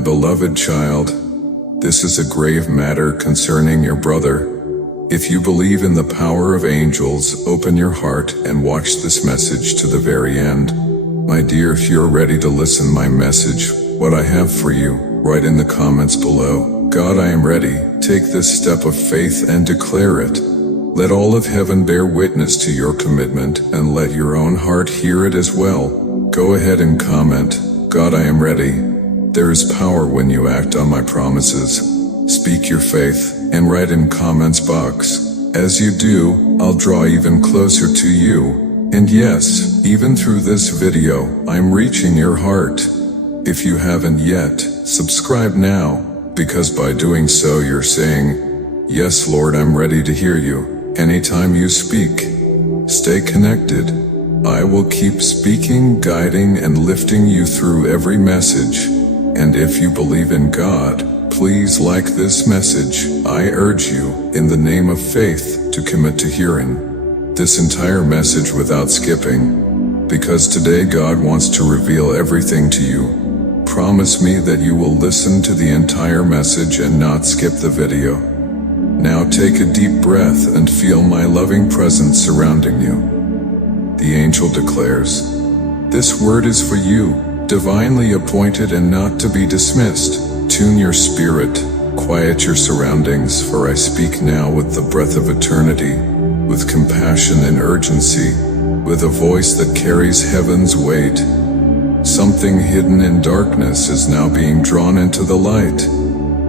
beloved child, this is a grave matter concerning your brother. If you believe in the power of angels, open your heart and watch this message to the very end. My dear, if you're ready to listen my message, what I have for you, write in the comments below. God, I am ready. Take this step of faith and declare it. Let all of heaven bear witness to your commitment, and let your own heart hear it as well. Go ahead and comment, God, I am ready. There is power when you act on my promises. Speak your faith, and write in comments box. As you do, I'll draw even closer to you. And yes, even through this video, I'm reaching your heart. If you haven't yet, subscribe now, because by doing so you're saying, yes Lord, I'm ready to hear you. Anytime you speak, stay connected. I will keep speaking, guiding, and lifting you through every message. And if you believe in God, please like this message. I urge you, in the name of faith, to commit to hearing this entire message without skipping, because today God wants to reveal everything to you. Promise me that you will listen to the entire message and not skip the video. Now take a deep breath and feel my loving presence surrounding you. The angel declares, this word is for you, divinely appointed and not to be dismissed. Tune your spirit, quiet your surroundings, for I speak now with the breath of eternity, with compassion and urgency, with a voice that carries heaven's weight. Something hidden in darkness is now being drawn into the light.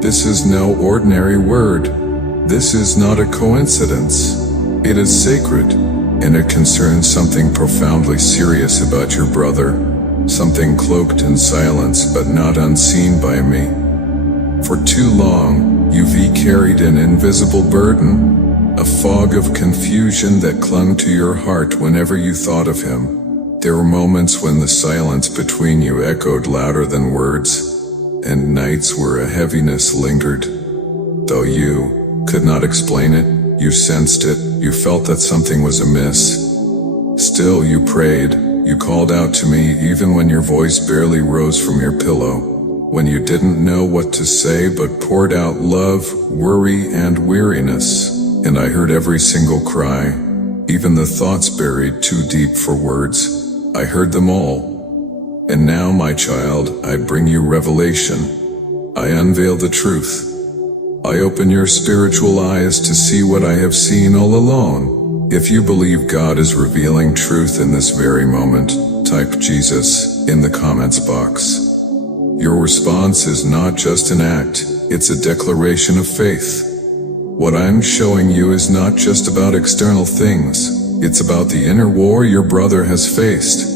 This is no ordinary word. This is not a coincidence. It is sacred, and it concerns something profoundly serious about your brother, something cloaked in silence but not unseen by me. For too long, you've carried an invisible burden, a fog of confusion that clung to your heart whenever you thought of him. There were moments when the silence between you echoed louder than words, and nights where a heaviness lingered. Though you could not explain it, you sensed it, you felt that something was amiss. Still you prayed, you called out to me even when your voice barely rose from your pillow, when you didn't know what to say but poured out love, worry, and weariness. And I heard every single cry, even the thoughts buried too deep for words. I heard them all. And now, my child, I bring you revelation. I unveil the truth. I open your spiritual eyes to see what I have seen all along. If you believe God is revealing truth in this very moment, type Jesus in the comments box. Your response is not just an act, it's a declaration of faith. What I'm showing you is not just about external things, it's about the inner war your brother has faced.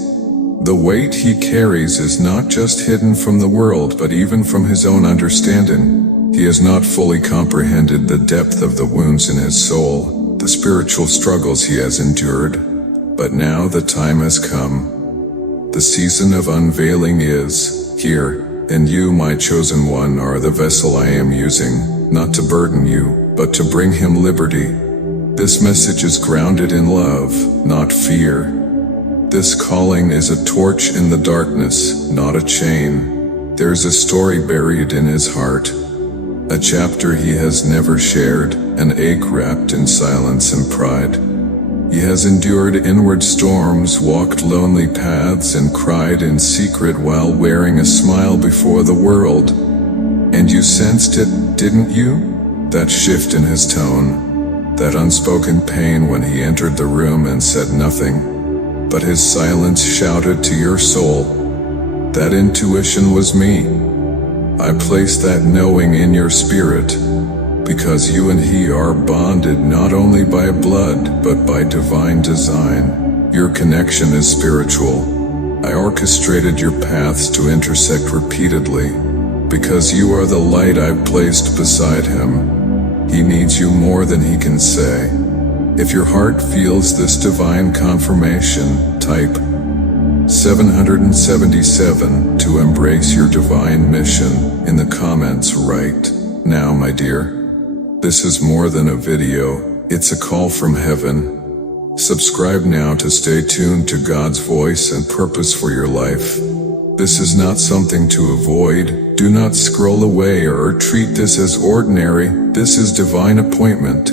The weight he carries is not just hidden from the world, but even from his own understanding. He has not fully comprehended the depth of the wounds in his soul, the spiritual struggles he has endured. But now the time has come. The season of unveiling is here, and you, my chosen one, are the vessel I am using, not to burden you, but to bring him liberty. This message is grounded in love, not fear. This calling is a torch in the darkness, not a chain. There's a story buried in his heart, a chapter he has never shared, an ache wrapped in silence and pride. He has endured inward storms, walked lonely paths, and cried in secret while wearing a smile before the world. And you sensed it, didn't you? That shift in his tone, that unspoken pain when he entered the room and said nothing, but his silence shouted to your soul. That intuition was me. I place that knowing in your spirit, because you and he are bonded not only by blood, but by divine design. Your connection is spiritual. I orchestrated your paths to intersect repeatedly, because you are the light I've placed beside him. He needs you more than he can say. If your heart feels this divine confirmation, type 777 to embrace your divine mission in the comments right now, my dear. This is more than a video, it's a call from heaven. Subscribe now to stay tuned to God's voice and purpose for your life. This is not something to avoid. Do not scroll away or treat this as ordinary. This is divine appointment.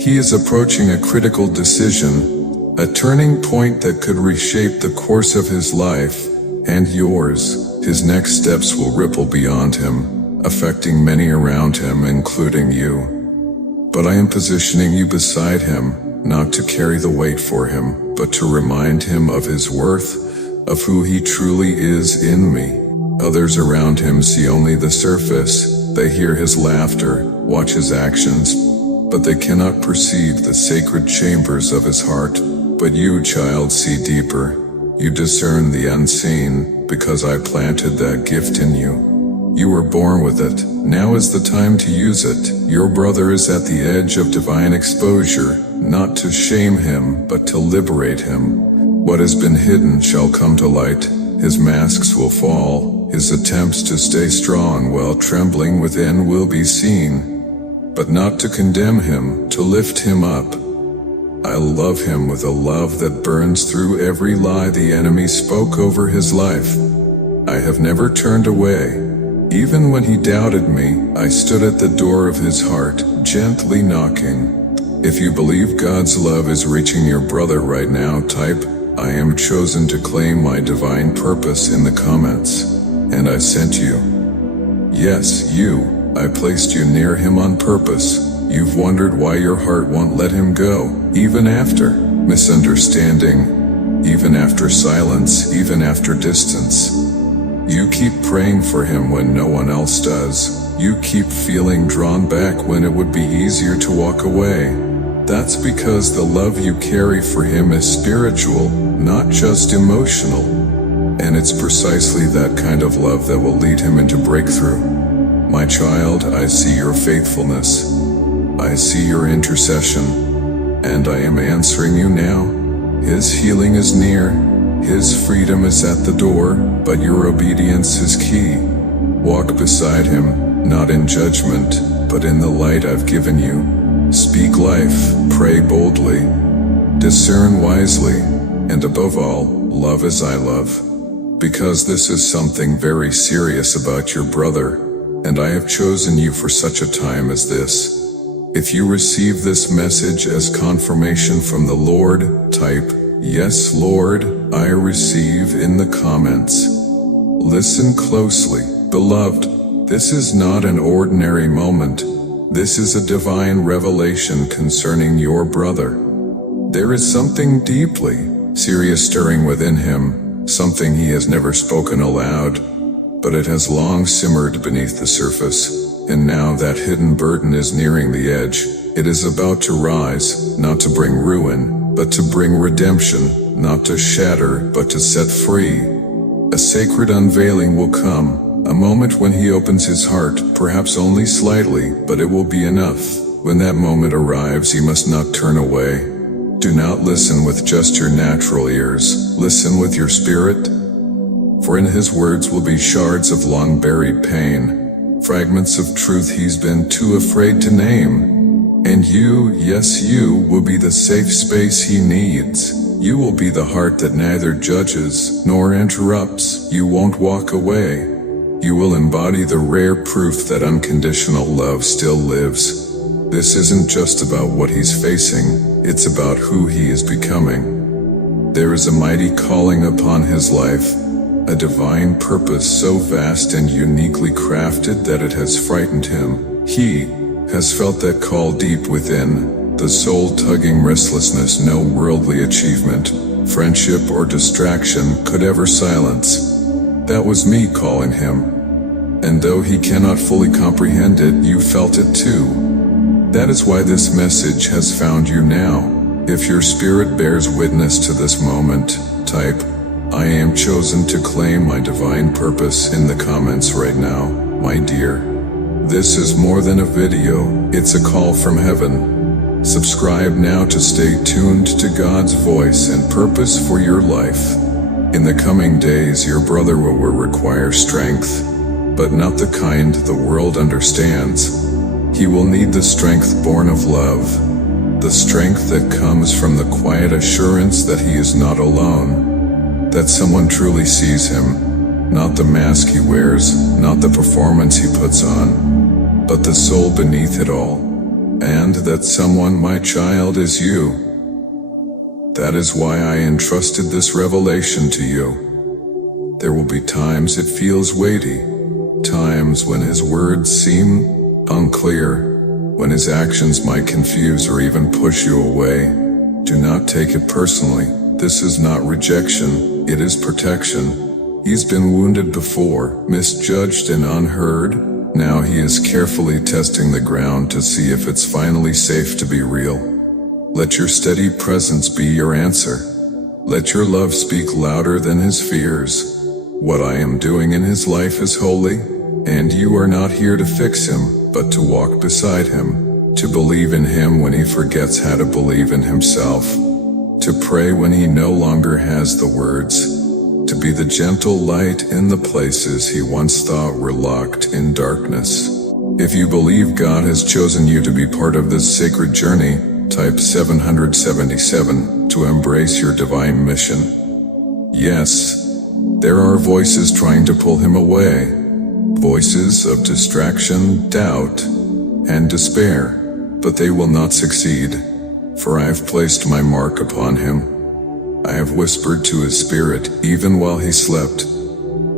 He is approaching a critical decision, a turning point that could reshape the course of his life and yours. His next steps will ripple beyond him, affecting many around him, including you. But I am positioning you beside him, not to carry the weight for him, but to remind him of his worth, of who he truly is in me. Others around him see only the surface. They hear his laughter, watch his actions, but they cannot perceive the sacred chambers of his heart. But you, child, see deeper. You discern the unseen, because I planted that gift in you. You were born with it. Now is the time to use it. Your brother is at the edge of divine exposure, not to shame him, but to liberate him. What has been hidden shall come to light. His masks will fall. His attempts to stay strong while trembling within will be seen. But not to condemn him, to lift him up. I love him with a love that burns through every lie the enemy spoke over his life. I have never turned away. Even when he doubted me, I stood at the door of his heart, gently knocking. If you believe God's love is reaching your brother right now, type, I am chosen to claim my divine purpose in the comments. And I sent you. Yes, you. I placed you near him on purpose. You've wondered why your heart won't let him go, even after misunderstanding, even after silence, even after distance. You keep praying for him when no one else does. You keep feeling drawn back when it would be easier to walk away. That's because the love you carry for him is spiritual, not just emotional. And it's precisely that kind of love that will lead him into breakthrough. My child, I see your faithfulness. I see your intercession. And I am answering you now. His healing is near. His freedom is at the door, but your obedience is key. Walk beside him, not in judgment, but in the light I've given you. Speak life, pray boldly, discern wisely, and above all, love as I love. Because this is something very serious about your brother, and I have chosen you for such a time as this. If you receive this message as confirmation from the Lord, type, Yes, Lord, I receive in the comments. Listen closely, beloved. This is not an ordinary moment. This is a divine revelation concerning your brother. There is something deeply serious stirring within him, something he has never spoken aloud, but it has long simmered beneath the surface, and now that hidden burden is nearing the edge. It is about to rise, not to bring ruin, but to bring redemption, not to shatter, but to set free. A sacred unveiling will come. A moment when he opens his heart, perhaps only slightly, but it will be enough. When that moment arrives, you must not turn away. Do not listen with just your natural ears. Listen with your spirit. For in his words will be shards of long-buried pain, fragments of truth he's been too afraid to name. And you, yes you, will be the safe space he needs. You will be the heart that neither judges nor interrupts. You won't walk away. You will embody the rare proof that unconditional love still lives. This isn't just about what he's facing, it's about who he is becoming. There is a mighty calling upon his life, a divine purpose so vast and uniquely crafted that it has frightened him. He has felt that call deep within, the soul-tugging restlessness no worldly achievement, friendship, or distraction could ever silence. That was me calling him. And though he cannot fully comprehend it, you felt it too. That is why this message has found you now. If your spirit bears witness to this moment, type, I am chosen to claim my divine purpose in the comments right now, my dear. This is more than a video, it's a call from heaven. Subscribe now to stay tuned to God's voice and purpose for your life. In the coming days, your brother will require strength, but not the kind the world understands. He will need the strength born of love, the strength that comes from the quiet assurance that he is not alone, that someone truly sees him, Not the mask he wears, not the performance he puts on, but the soul beneath it all. And that someone, my child, is you. That is why I entrusted this revelation to you. There will be times it feels weighty, times when his words seem unclear, when his actions might confuse or even push you away. Do not take it personally. This is not rejection, it is protection. He's been wounded before, misjudged and unheard. Now he is carefully testing the ground to see if it's finally safe to be real. Let your steady presence be your answer. Let your love speak louder than his fears. What I am doing in his life is holy, and you are not here to fix him, but to walk beside him, to believe in him when he forgets how to believe in himself, to pray when he no longer has the words, to be the gentle light in the places he once thought were locked in darkness. If you believe God has chosen you to be part of this sacred journey, type 777 to embrace your divine mission. Yes, there are voices trying to pull him away, voices of distraction, doubt, and despair, but they will not succeed, for I have placed my mark upon him. I have whispered to his spirit even while he slept.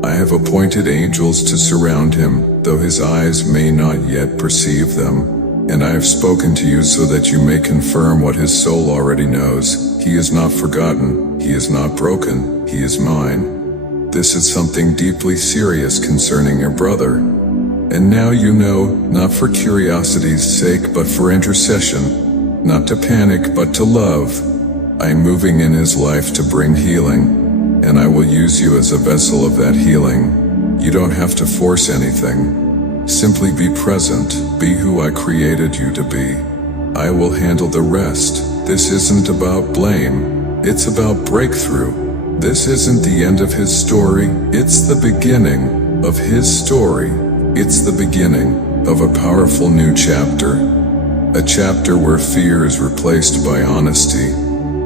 I have appointed angels to surround him, though his eyes may not yet perceive them. And I have spoken to you so that you may confirm what his soul already knows. He is not forgotten, he is not broken, he is mine. This is something deeply serious concerning your brother. And now you know, not for curiosity's sake but for intercession, not to panic but to love. I am moving in his life to bring healing, and I will use you as a vessel of that healing. You don't have to force anything. Simply be present, be who I created you to be. I will handle the rest. This isn't about blame, it's about breakthrough. This isn't the end of his story, it's the beginning of his story. It's the beginning of a powerful new chapter. A chapter where fear is replaced by honesty,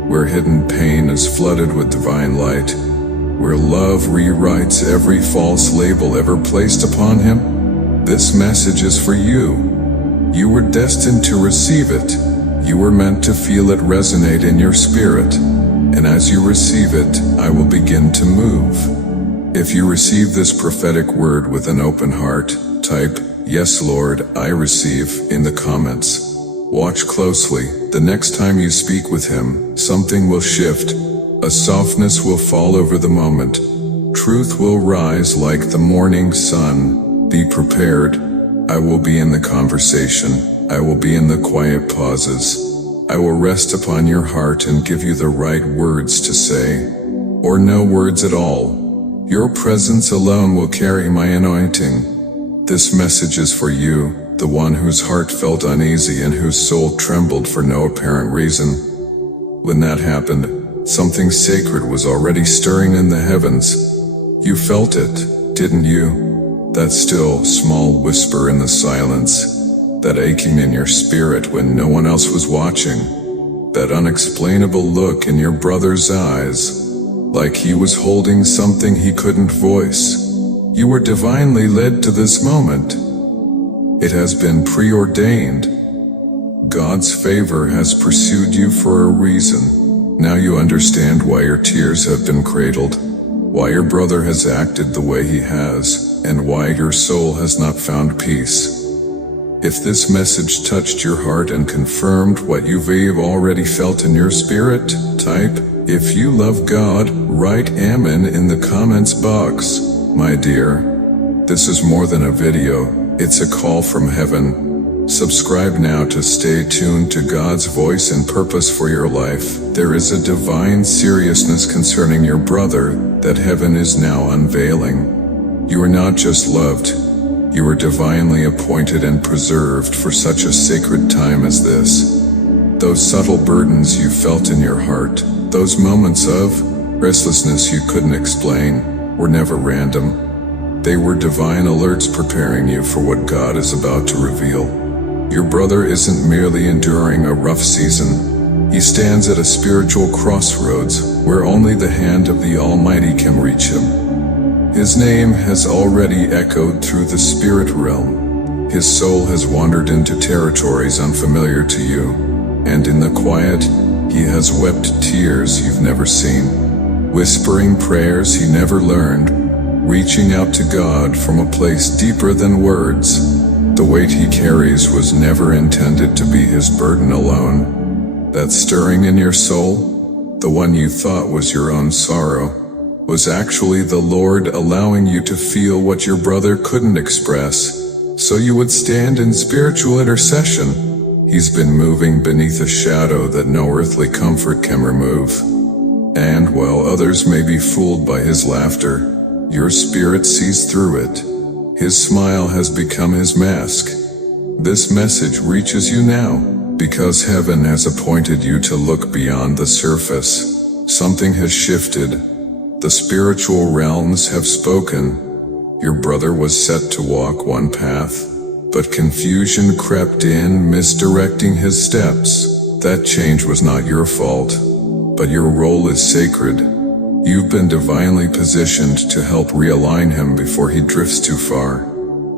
where hidden pain is flooded with divine light, where love rewrites every false label ever placed upon him. This message is for you. You were destined to receive it. You were meant to feel it resonate in your spirit. And as you receive it, I will begin to move. If you receive this prophetic word with an open heart, type, "Yes, Lord, I receive," in the comments. Watch closely. The next time you speak with him, something will shift. A softness will fall over the moment. Truth will rise like the morning sun. Be prepared. I will be in the conversation. I will be in the quiet pauses. I will rest upon your heart and give you the right words to say, or no words at all. Your presence alone will carry my anointing. This message is for you, the one whose heart felt uneasy and whose soul trembled for no apparent reason. When that happened, something sacred was already stirring in the heavens. You felt it, didn't you? That still, small whisper in the silence, that aching in your spirit when no one else was watching, that unexplainable look in your brother's eyes, like he was holding something he couldn't voice. You were divinely led to this moment. It has been preordained. God's favor has pursued you for a reason. Now you understand why your tears have been cradled, why your brother has acted the way he has, and why your soul has not found peace. If this message touched your heart and confirmed what you've already felt in your spirit, type, "If you love God," write Amen in the comments box. My dear, this is more than a video, it's a call from heaven. Subscribe now to stay tuned to God's voice and purpose for your life. There is a divine seriousness concerning your brother that heaven is now unveiling. You are not just loved, you are divinely appointed and preserved for such a sacred time as this. Those subtle burdens you felt in your heart, those moments of restlessness you couldn't explain, were never random. They were divine alerts preparing you for what God is about to reveal. Your brother isn't merely enduring a rough season. He stands at a spiritual crossroads where only the hand of the Almighty can reach him. His name has already echoed through the spirit realm. His soul has wandered into territories unfamiliar to you, and in the quiet, he has wept tears you've never seen, whispering prayers he never learned, reaching out to God from a place deeper than words. The weight he carries was never intended to be his burden alone. That stirring in your soul, the one you thought was your own sorrow, was actually the Lord allowing you to feel what your brother couldn't express, so you would stand in spiritual intercession. He's been moving beneath a shadow that no earthly comfort can remove. And while others may be fooled by his laughter, your spirit sees through it. His smile has become his mask. This message reaches you now, because heaven has appointed you to look beyond the surface. Something has shifted. The spiritual realms have spoken. Your brother was set to walk one path, but confusion crept in, misdirecting his steps. That change was not your fault, but your role is sacred. You've been divinely positioned to help realign him before he drifts too far.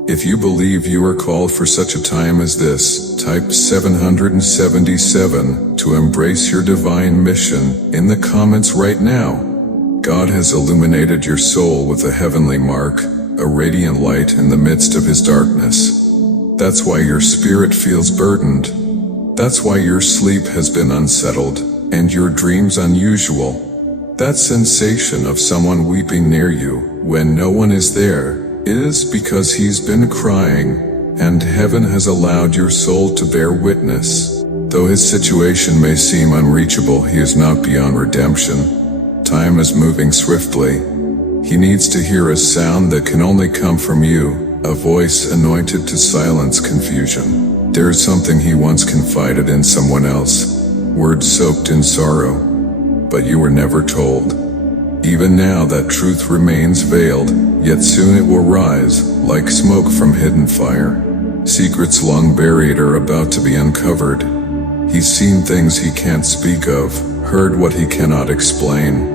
If you believe you are called for such a time as this, type 777 to embrace your divine mission in the comments right now. God has illuminated your soul with a heavenly mark, a radiant light in the midst of his darkness. That's why your spirit feels burdened. That's why your sleep has been unsettled, and your dreams unusual. That sensation of someone weeping near you when no one is there is because he's been crying, and heaven has allowed your soul to bear witness. Though his situation may seem unreachable, he is not beyond redemption. Time is moving swiftly. He needs to hear a sound that can only come from you, a voice anointed to silence confusion. There is something he once confided in someone else, words soaked in sorrow, but you were never told. Even now that truth remains veiled, yet soon it will rise, like smoke from hidden fire. Secrets long buried are about to be uncovered. He's seen things he can't speak of, heard what he cannot explain.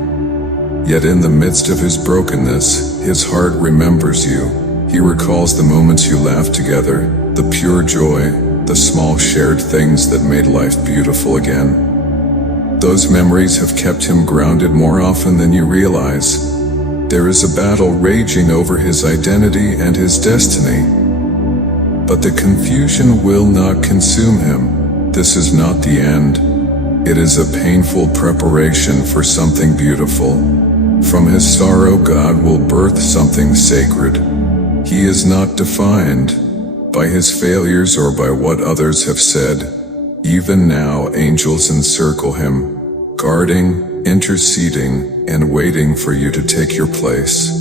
Yet in the midst of his brokenness, his heart remembers you. He recalls the moments you laughed together, the pure joy, the small shared things that made life beautiful again. Those memories have kept him grounded more often than you realize. There is a battle raging over his identity and his destiny. But the confusion will not consume him. This is not the end. It is a painful preparation for something beautiful. From his sorrow, God will birth something sacred. He is not defined by his failures or by what others have said. Even now, angels encircle him, guarding, interceding, and waiting for you to take your place.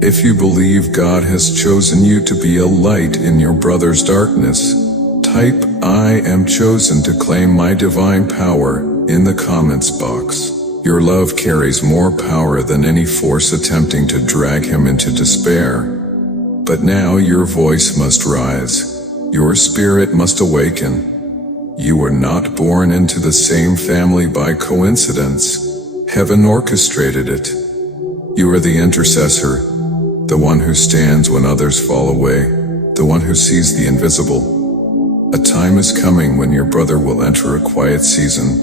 If you believe God has chosen you to be a light in your brother's darkness, type "I am chosen to claim my divine power" in the comments box. Your love carries more power than any force attempting to drag him into despair. But now your voice must rise. Your spirit must awaken. You were not born into the same family by coincidence. Heaven orchestrated it. You are the intercessor, the one who stands when others fall away, the one who sees the invisible. A time is coming when your brother will enter a quiet season.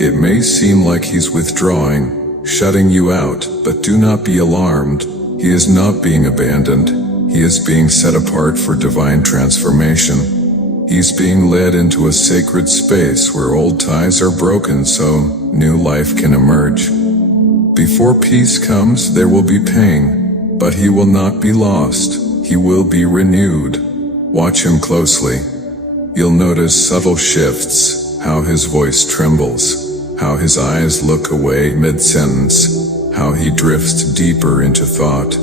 It may seem like he's withdrawing, shutting you out, but do not be alarmed. He is not being abandoned. He is being set apart for divine transformation. He's being led into a sacred space where old ties are broken so new life can emerge. Before peace comes, there will be pain, but he will not be lost. He will be renewed. Watch him closely. You'll notice subtle shifts, how his voice trembles, how his eyes look away mid-sentence, how he drifts deeper into thought.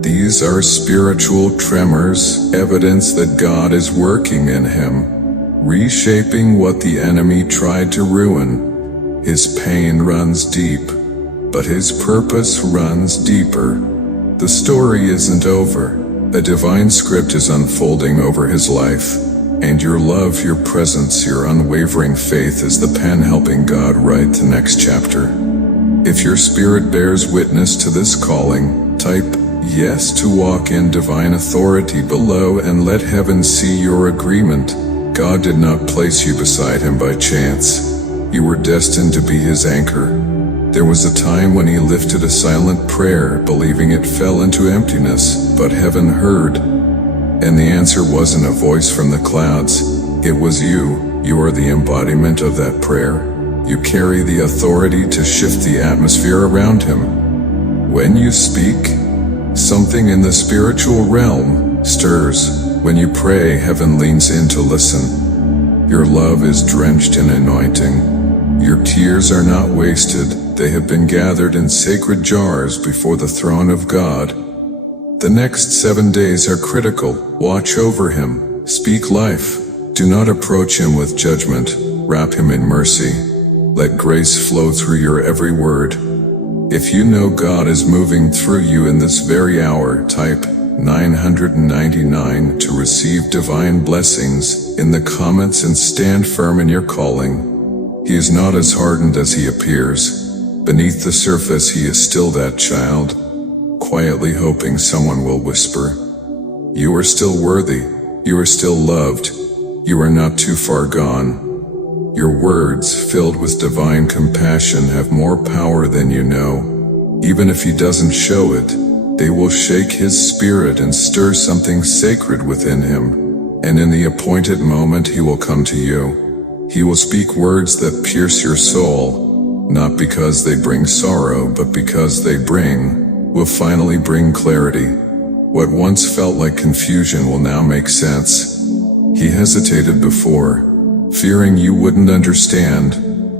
These are spiritual tremors, evidence that God is working in him, reshaping what the enemy tried to ruin. His pain runs deep, but his purpose runs deeper. The story isn't over. A divine script is unfolding over his life, and your love, your presence, your unwavering faith is the pen helping God write the next chapter. If your spirit bears witness to this calling, type Yes, to walk in divine authority below and let heaven see your agreement. God did not place you beside him by chance. You were destined to be his anchor. There was a time when he lifted a silent prayer, believing it fell into emptiness, but heaven heard. And the answer wasn't a voice from the clouds. It was you. You are the embodiment of that prayer. You carry the authority to shift the atmosphere around him. When you speak, something in the spiritual realm stirs. When you pray, heaven leans in to listen. Your love is drenched in anointing. Your tears are not wasted. They have been gathered in sacred jars before the throne of God. The next 7 days are critical. Watch over him. Speak life. Do not approach him with judgment. Wrap him in mercy. Let grace flow through your every word. If you know God is moving through you in this very hour, type 999 to receive divine blessings in the comments and stand firm in your calling. He is not as hardened as he appears. Beneath the surface, he is still that child, quietly hoping someone will whisper, "You are still worthy. You are still loved. You are not too far gone." Your words, filled with divine compassion, have more power than you know. Even if he doesn't show it, they will shake his spirit and stir something sacred within him. And in the appointed moment, he will come to you. He will speak words that pierce your soul, not because they bring sorrow, but because they will finally bring clarity. What once felt like confusion will now make sense. He hesitated before, fearing you wouldn't understand,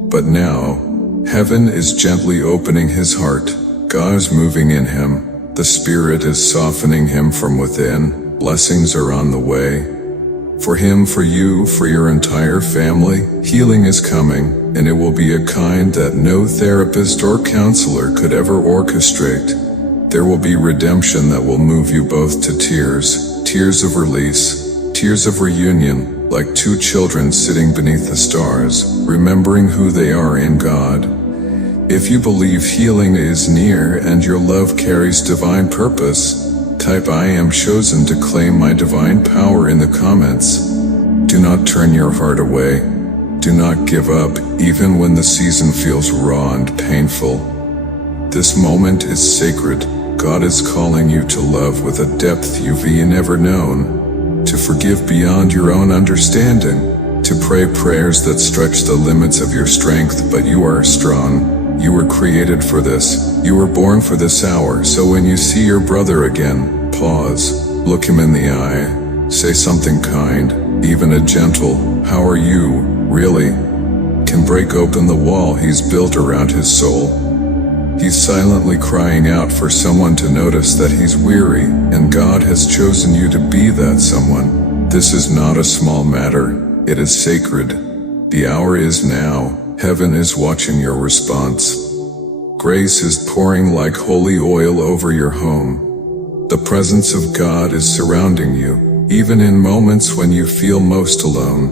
but now, heaven is gently opening his heart. God is moving in him. The Spirit is softening him from within. Blessings are on the way. For him, for you, for your entire family, healing is coming, and it will be a kind that no therapist or counselor could ever orchestrate. There will be redemption that will move you both to tears, tears of release, tears of reunion, like two children sitting beneath the stars, remembering who they are in God. If you believe healing is near and your love carries divine purpose, type "I am chosen" to claim my divine power in the comments. Do not turn your heart away. Do not give up, even when the season feels raw and painful. This moment is sacred. God is calling you to love with a depth you've never known, to forgive beyond your own understanding, to pray prayers that stretch the limits of your strength, but you are strong. You were created for this. You were born for this hour. So when you see your brother again, pause, look him in the eye, say something kind, even a gentle, "How are you?" really can break open the wall he's built around his soul. He's silently crying out for someone to notice that he's weary, and God has chosen you to be that someone. This is not a small matter. It is sacred. The hour is now. Heaven is watching your response. Grace is pouring like holy oil over your home. The presence of God is surrounding you, even in moments when you feel most alone.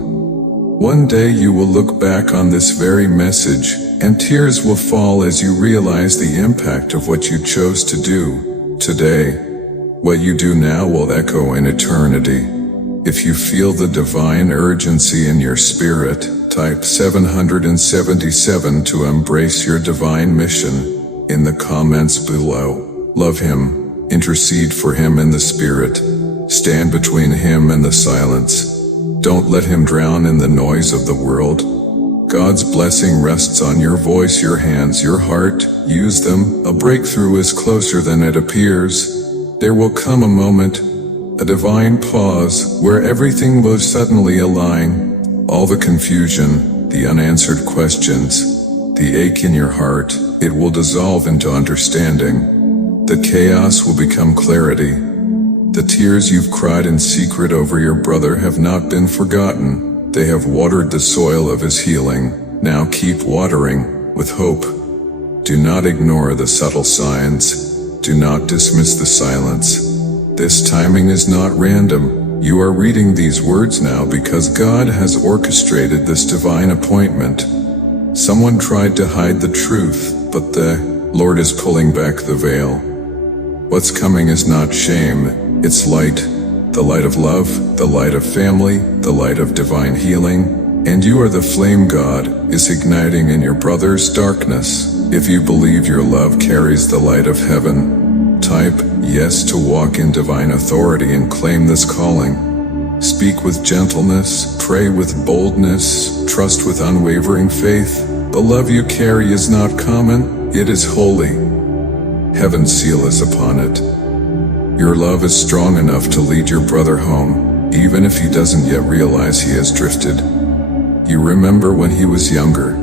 One day you will look back on this very message, and tears will fall as you realize the impact of what you chose to do today. What you do now will echo in eternity. If you feel the divine urgency in your spirit, type 777 to embrace your divine mission in the comments below. Love him, intercede for him in the spirit, stand between him and the silence. Don't let him drown in the noise of the world. God's blessing rests on your voice, your hands, your heart. Use them. A breakthrough is closer than it appears. There will come a moment, a divine pause, where everything will suddenly align. All the confusion, the unanswered questions, the ache in your heart, it will dissolve into understanding. The chaos will become clarity. The tears you've cried in secret over your brother have not been forgotten. They have watered the soil of his healing. Now keep watering with hope. Do not ignore the subtle signs. Do not dismiss the silence. This timing is not random. You are reading these words now because God has orchestrated this divine appointment. Someone tried to hide the truth, but the Lord is pulling back the veil. What's coming is not shame, it's light. The light of love, the light of family, the light of divine healing. And you are the flame God is igniting in your brother's darkness. If you believe your love carries the light of heaven, type yes to walk in divine authority and claim this calling. Speak with gentleness, pray with boldness, trust with unwavering faith. The love you carry is not common, it is holy. Heaven's seal is upon it. Your love is strong enough to lead your brother home, even if he doesn't yet realize he has drifted. You remember when he was younger,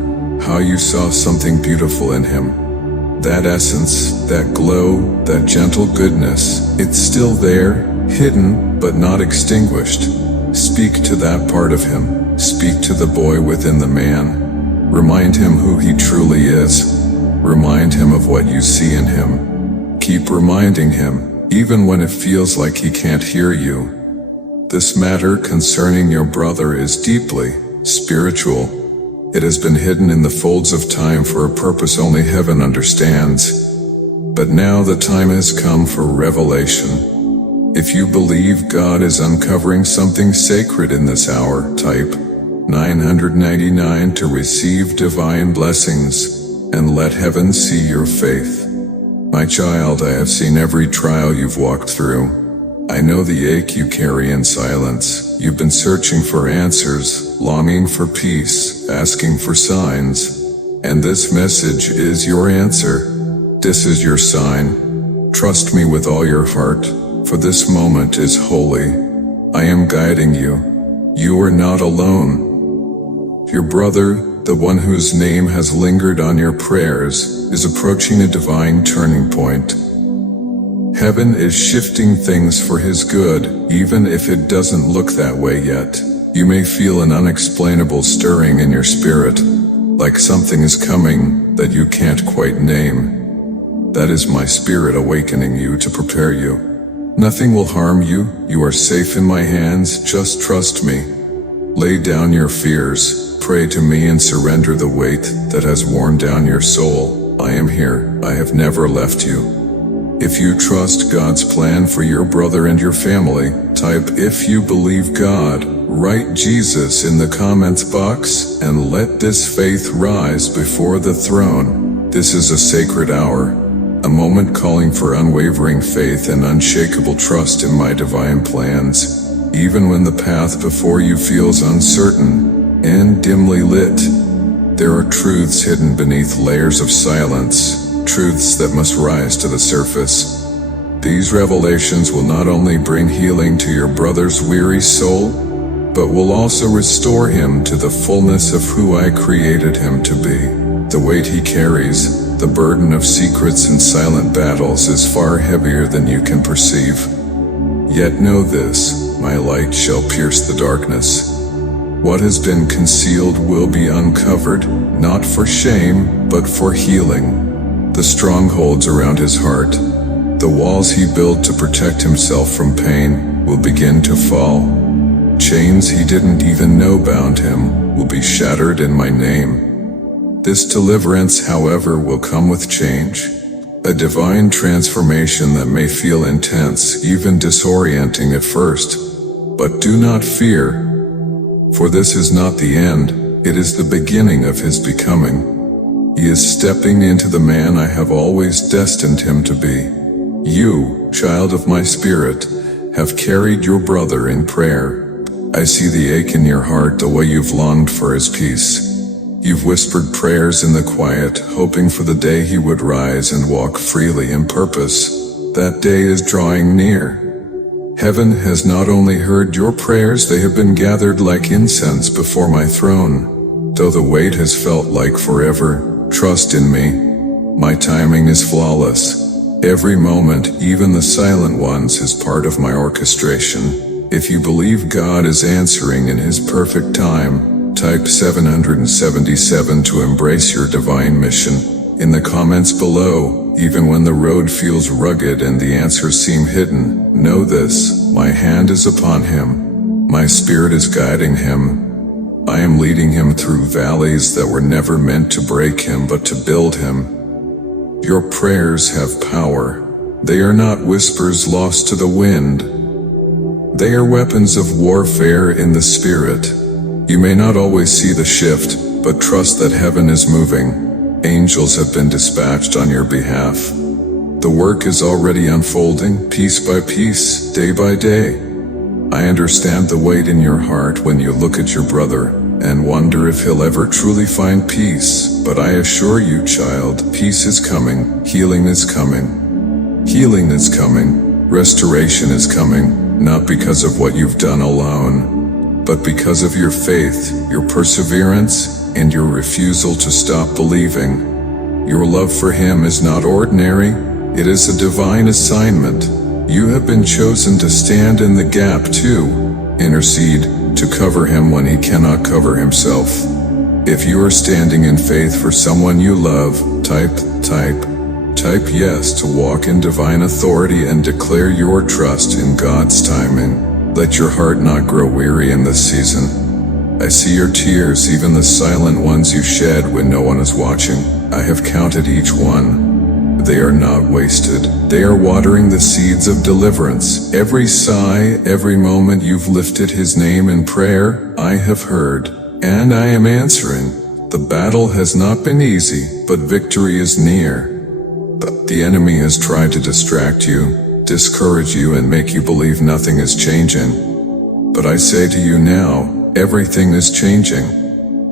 how you saw something beautiful in him. That essence, that glow, that gentle goodness, it's still there, hidden, but not extinguished. Speak to that part of him. Speak to the boy within the man. Remind him who he truly is. Remind him of what you see in him. Keep reminding him, even when it feels like he can't hear you. This matter concerning your brother is deeply spiritual. It has been hidden in the folds of time for a purpose only heaven understands. But now the time has come for revelation. If you believe God is uncovering something sacred in this hour, type 999 to receive divine blessings, and let heaven see your faith. My child, I have seen every trial you've walked through. I know the ache you carry in silence. You've been searching for answers, longing for peace, asking for signs. And this message is your answer. This is your sign. Trust me with all your heart, for this moment is holy. I am guiding you. You are not alone. Your brother, the one whose name has lingered on your prayers, is approaching a divine turning point. Heaven is shifting things for his good, even if it doesn't look that way yet. You may feel an unexplainable stirring in your spirit, like something is coming that you can't quite name. That is my spirit awakening you to prepare you. Nothing will harm you. You are safe in my hands. Just trust me. Lay down your fears. Pray to me and surrender the weight that has worn down your soul. I am here. I have never left you. If you trust God's plan for your brother and your family, type "if you believe God," write Jesus in the comments box, and let this faith rise before the throne. This is a sacred hour, a moment calling for unwavering faith and unshakable trust in my divine plans. Even when the path before you feels uncertain and dimly lit, there are truths hidden beneath layers of silence, truths that must rise to the surface. These revelations will not only bring healing to your brother's weary soul, but will also restore him to the fullness of who I created him to be. The weight he carries, the burden of secrets and silent battles, is far heavier than you can perceive. Yet know this, my light shall pierce the darkness. What has been concealed will be uncovered, not for shame, but for healing. The strongholds around his heart, the walls he built to protect himself from pain, will begin to fall. Chains he didn't even know bound him will be shattered in my name. This deliverance, however, will come with change, a divine transformation that may feel intense, even disorienting at first. But do not fear, for this is not the end, it is the beginning of his becoming. He is stepping into the man I have always destined him to be. You, child of my spirit, have carried your brother in prayer. I see the ache in your heart, the way you've longed for his peace. You've whispered prayers in the quiet, hoping for the day he would rise and walk freely in purpose. That day is drawing near. Heaven has not only heard your prayers, they have been gathered like incense before my throne. Though the wait has felt like forever, trust in me. My timing is flawless. Every moment, even the silent ones, is part of my orchestration. If you believe God is answering in his perfect time, type 777 to embrace your divine mission. In the comments below, even when the road feels rugged and the answers seem hidden, know this, my hand is upon him. My spirit is guiding him. I am leading him through valleys that were never meant to break him but to build him. Your prayers have power. They are not whispers lost to the wind. They are weapons of warfare in the spirit. You may not always see the shift, but trust that heaven is moving. Angels have been dispatched on your behalf. The work is already unfolding, piece by piece, day by day. I understand the weight in your heart when you look at your brother and wonder if he'll ever truly find peace. But I assure you, child, peace is coming, healing is coming. Healing is coming, restoration is coming, not because of what you've done alone, but because of your faith, your perseverance, and your refusal to stop believing. Your love for him is not ordinary, it is a divine assignment. You have been chosen to stand in the gap to intercede, to cover him when he cannot cover himself. If you are standing in faith for someone you love, type yes to walk in divine authority and declare your trust in God's timing. Let your heart not grow weary in this season. I see your tears, even the silent ones you shed when no one is watching. I have counted each one. They are not wasted. They are watering the seeds of deliverance. Every sigh, every moment you've lifted his name in prayer, I have heard, and I am answering. The battle has not been easy, but victory is near. The enemy has tried to distract you, discourage you, and make you believe nothing is changing. But I say to you now, everything is changing.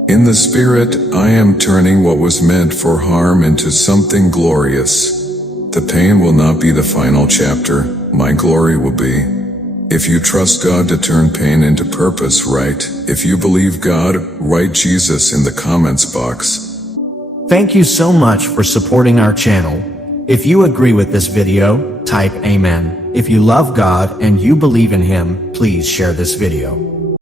In the Spirit, I am turning what was meant for harm into something glorious. The pain will not be the final chapter, my glory will be. If you trust God to turn pain into purpose, write. If you believe God, write Jesus in the comments box. Thank you so much for supporting our channel. If you agree with this video, type Amen. If you love God and you believe in Him, please share this video.